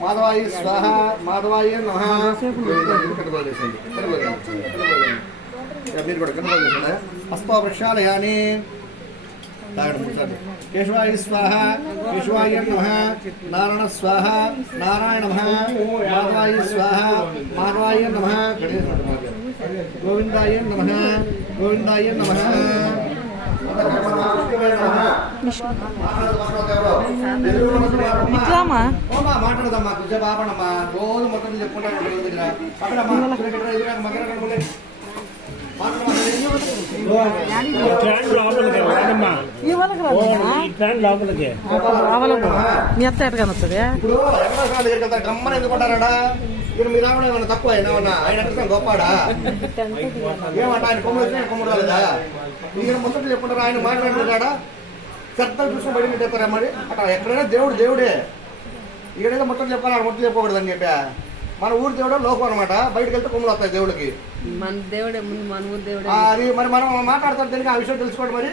మాధవాయ స్వాహ మాధవాయ నమః మీరు కూడా కనబడుతుంది హస్తో వృక్షాలయాన్ని కేశవాయ స్వాహ కేశవాయ నమః నారాయణ స్వాహ నారాయణ నమః మాధవాయ స్వాహ మాధవాయ నమః గోవిందాయ నమః గోవిందాయ నమః మాట్లాడదమ్మా కొంచెం బాపడమ్మా రోజు మొత్తం చెప్పుకుంటాను దగ్గర మీ అత్త ఎట్లా వస్తుంది ఇప్పుడు వెంకటేశ్వర దగ్గరికి వెళ్తారు గమ్మని ఎందుకుంటారా ఇప్పుడు మీరు రావడం ఏమన్నా తక్కువ ఏమన్నా ఆయన అంటే గొప్పడా ఏమంట ఆయన కొమ్ముడు వచ్చిన కొమ్ముడు రాలేదా ఈయన మొత్తం చెప్పుకుంటారు ఆయన మాట్లాడుతున్నాడా శ్రద్ధలు చూసుకుని బయట చెప్తారా మరి అట్లా ఎక్కడైనా దేవుడు దేవుడే ఈడైతే మొత్తం చెప్పాలి ఆడ మొత్తం చెప్పకూడదని చెప్పా మన ఊరు దేవుడు లోకం అనమాట బయటకు వెళ్తే కొమ్ములు వస్తాయి దేవుడికి మన దేవుడే ముందు మన ఊరు దేవుడే అది మరి మనం మాట్లాడతారు దీనికి ఆ విషయం తెలుసుకోండి మరి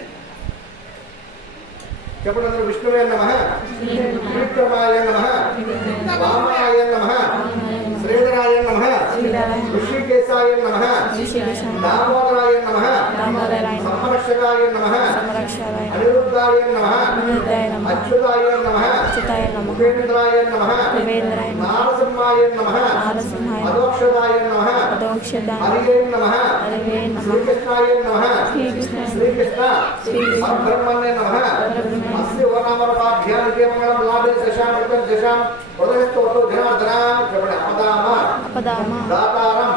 చెప్పండి అందరూ విష్ణువే నమః విక్రమాయ నమః వామనాయ నమః శ్రీధరాయ నమః ఋషికేశాయ నమః దామోదరాయ నమః సంరక్షకాయ నమః అనిరుద్ధాయ నమః అచ్యుతాయ నమః ఉపేంద్రాయ నమః నారసింహాయ నమః అదోక్షదాయ నమః హరియే నమః శ్రీకృష్ణాయ నమః శ్రీకృష్ణ పరబ్రహ్మణ్యే నమః అస్య వనామరపాధ్యానికే మంగళం లాభే శశామృతం శశాం హృదయస్తోతో జనార్దనాం చెప్పండి అపదామ దాతారం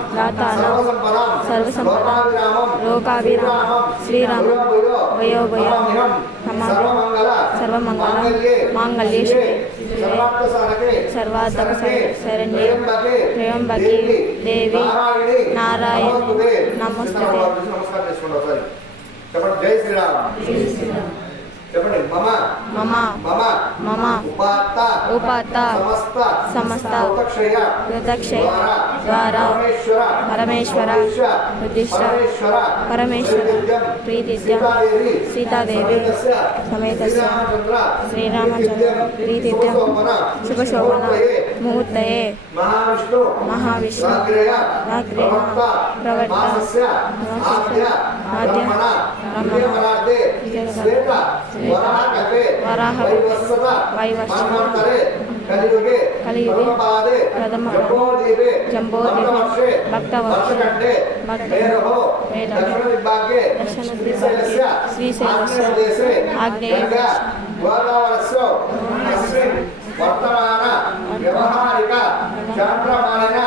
సర్వసంపదాం లోకాభిరామం శ్రీరామం వయోభయ సర్వమంగళ మాంగళ్యే సర్వార్థక శరణ్యే త్రయంబకే దేవి నారాయణి నమస్తుతే చెప్పండి జై శ్రీరామ్ చెప్పండి మమ మమ మమ మమ ఉపాత్త సమస్త కృతక్షయ ద్వారా పరమేశ్వర ఉద్దిష్ట పరమేశ్వర ప్రీతిద్యం సీతాదేవి సమేతస్య శ్రీరామచంద్ర ప్రీతిద్యం శుభశోభన ముహూర్తయే మహావిష్ణు నాగ్రేయ ప్రవర్త ఆద్య వరాహ వైవర్ష కలియుగే ప్రథమ జంబోదీపే భక్తవర్ష దర్శన శ్రీశైలస్య ఆగ్నేయ వర్తమాన వ్యవహారిక చాంద్రమాన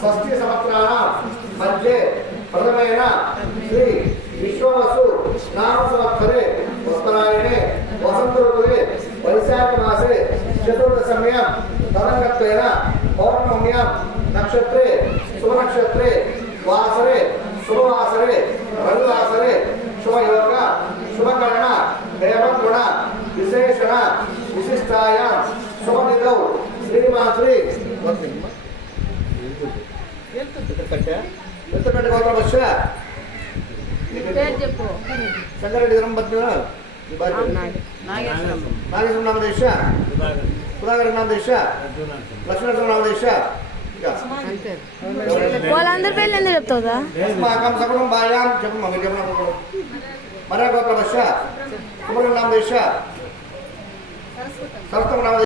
షష్ఠి సంవత్సరాల మధ్య ప్రథమైన శ్రీ విశ్వవసు నామ సంవత్సరే ఉత్తరాయణే వసంత ఋతువే వైశాఖ మాసే చతుర్దశమ్యాం తరంగత్వేన పౌర్ణమ్యాం నక్షత్రే శుభనక్షత్రే వాసరే శుభవాసరే రవివాసరే శుభయోగ శుభకర్ణ దేవగుణ విశేషణ విశిష్టాయాం శుభనిధౌ శ్రీమాత్రి ఎంతకంటే గౌరవ వచ్చ చెప్పు సంగారెడ్డి ధర్మపత్ని నాగేశ్వరం నామదేశ సుధాకర్ నామదేశ లక్ష్మీనరసింహ నామదేశ వాళ్ళందరి పేర్లు ఎందుకు చెప్తావుదా అస్మాకం సగుణం భార్యాం చెప్పు మమ్మీ చెప్పిన మరా గోత్ర వశ్య కుమరం నామదేశ సరస్వతం నామదేశ